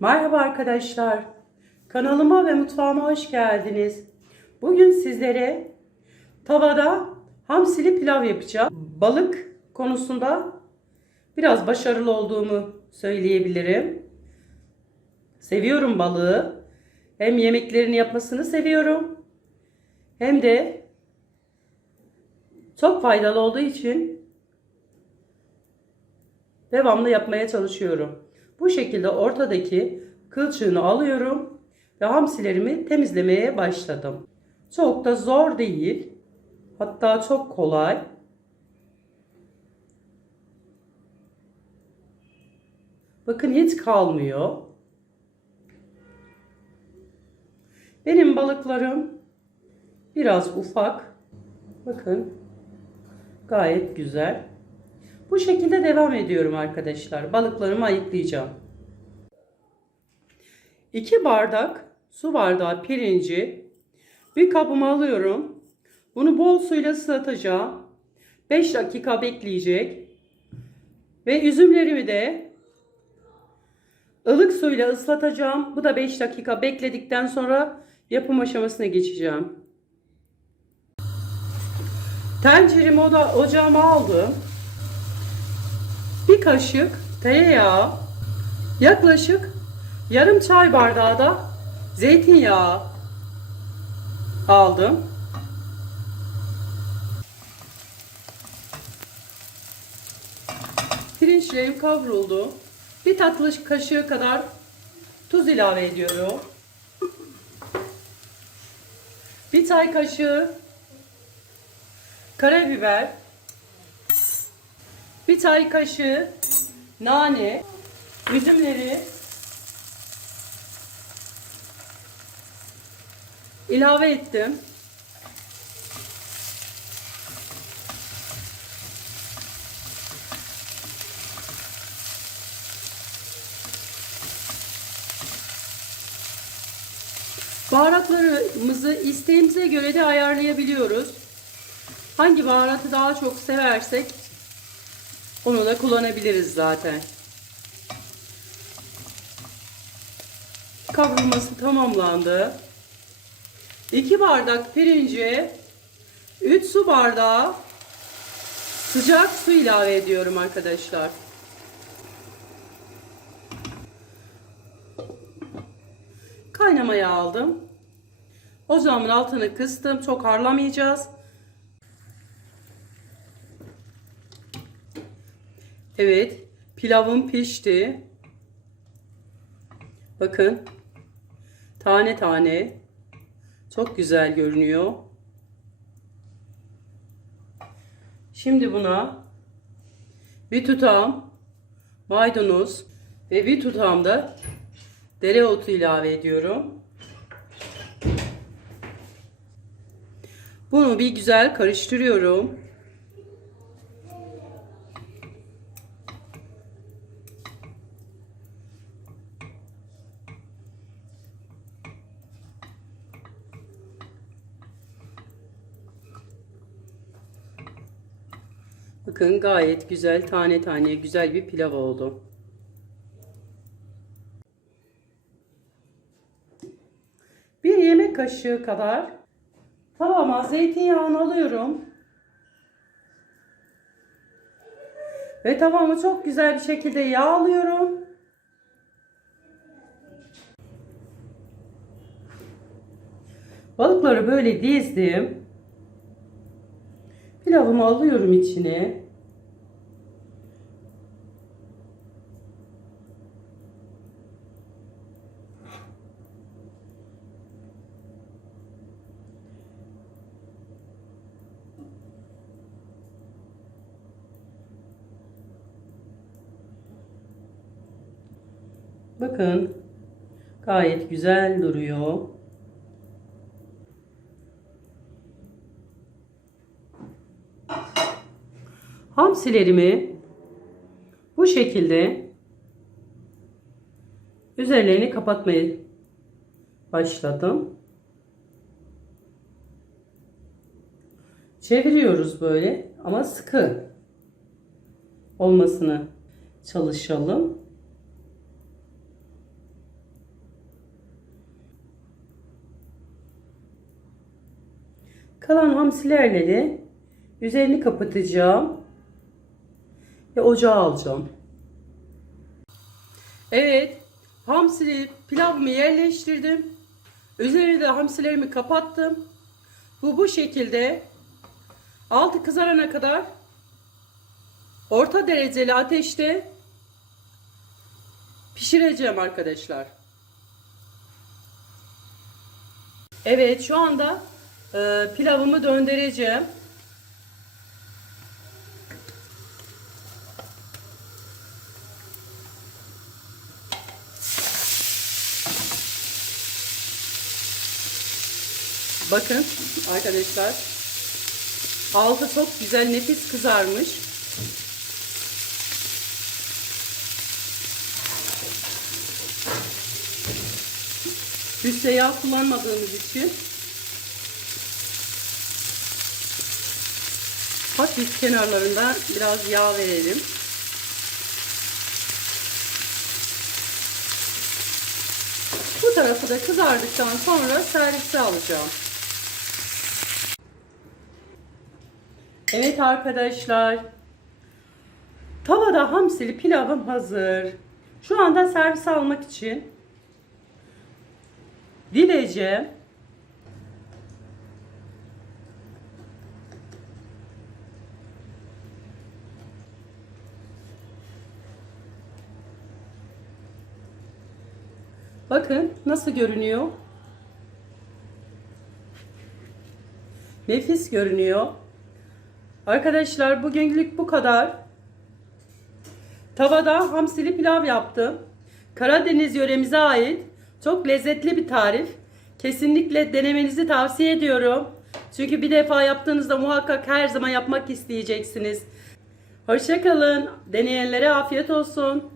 Merhaba arkadaşlar. Kanalıma ve mutfağıma hoş geldiniz. Bugün sizlere tavada hamsili pilav yapacağım. Balık konusunda biraz başarılı olduğumu söyleyebilirim. Seviyorum balığı. Hem yemeklerini yapmasını seviyorum. Hem de çok faydalı olduğu için devamlı yapmaya çalışıyorum. Bu şekilde ortadaki kılçığını alıyorum ve hamsilerimi temizlemeye başladım. Çok da zor değil. Hatta çok kolay. Bakın hiç kalmıyor. Benim balıklarım biraz ufak. Bakın gayet güzel. Bu şekilde devam ediyorum arkadaşlar. Balıklarımı ayıklayacağım. 2 bardak su bardağı pirinci bir kabıma alıyorum. Bunu bol suyla ıslatacağım. 5 dakika bekleyecek. Ve üzümlerimi de ılık suyla ıslatacağım. Bu da 5 dakika bekledikten sonra yapım aşamasına geçeceğim. Tenceremi oda, ocağıma aldım. Bir kaşık tereyağı, yaklaşık yarım çay bardağı da zeytinyağı aldım. Pirinçlerim kavruldu. Bir tatlı kaşığı kadar tuz ilave ediyorum. Bir çay kaşığı karabiber, bir çay kaşığı nane, üzümleri ilave ettim. Baharatlarımızı isteğimize göre de ayarlayabiliyoruz. Hangi baharatı daha çok seversek onu da kullanabiliriz zaten. Kavrulması tamamlandı. 2 bardak pirince 3 su bardağı sıcak su ilave ediyorum arkadaşlar. Kaynamaya aldım. Ocağımın altını kıstım. Çok harlamayacağız. Evet, pilavım pişti. Bakın. Tane tane. Çok güzel görünüyor. Şimdi buna bir tutam maydanoz ve bir tutam da dereotu ilave ediyorum. Bunu bir güzel karıştırıyorum. Bakın gayet güzel tane tane güzel bir pilav oldu. Bir yemek kaşığı kadar tavama zeytinyağını alıyorum. Ve tavamı çok güzel bir şekilde yağlıyorum. Balıkları böyle dizdim. Pilavımı alıyorum içine. Bakın gayet güzel duruyor. hamsilerimi bu şekilde üzerlerini kapatmaya başladım. Çeviriyoruz böyle ama sıkı olmasını çalışalım. Kalan hamsilerle de üzerini kapatacağım ve ocağa alacağım. Evet, hamsili pilavımı yerleştirdim. Üzerine de hamsilerimi kapattım. Bu bu şekilde altı kızarana kadar orta dereceli ateşte pişireceğim arkadaşlar. Evet şu anda e, pilavımı döndüreceğim. Bakın arkadaşlar. Altı çok güzel nefis kızarmış. Üste yağ kullanmadığımız için hafif kenarlarında biraz yağ verelim. Bu tarafı da kızardıktan sonra servise alacağım. Evet arkadaşlar. Tavada hamsili pilavım hazır. Şu anda servise almak için dilece Bakın nasıl görünüyor. Nefis görünüyor. Arkadaşlar bugünlük bu kadar. Tavada hamsili pilav yaptım. Karadeniz yöremize ait çok lezzetli bir tarif. Kesinlikle denemenizi tavsiye ediyorum. Çünkü bir defa yaptığınızda muhakkak her zaman yapmak isteyeceksiniz. Hoşçakalın. Deneyenlere afiyet olsun.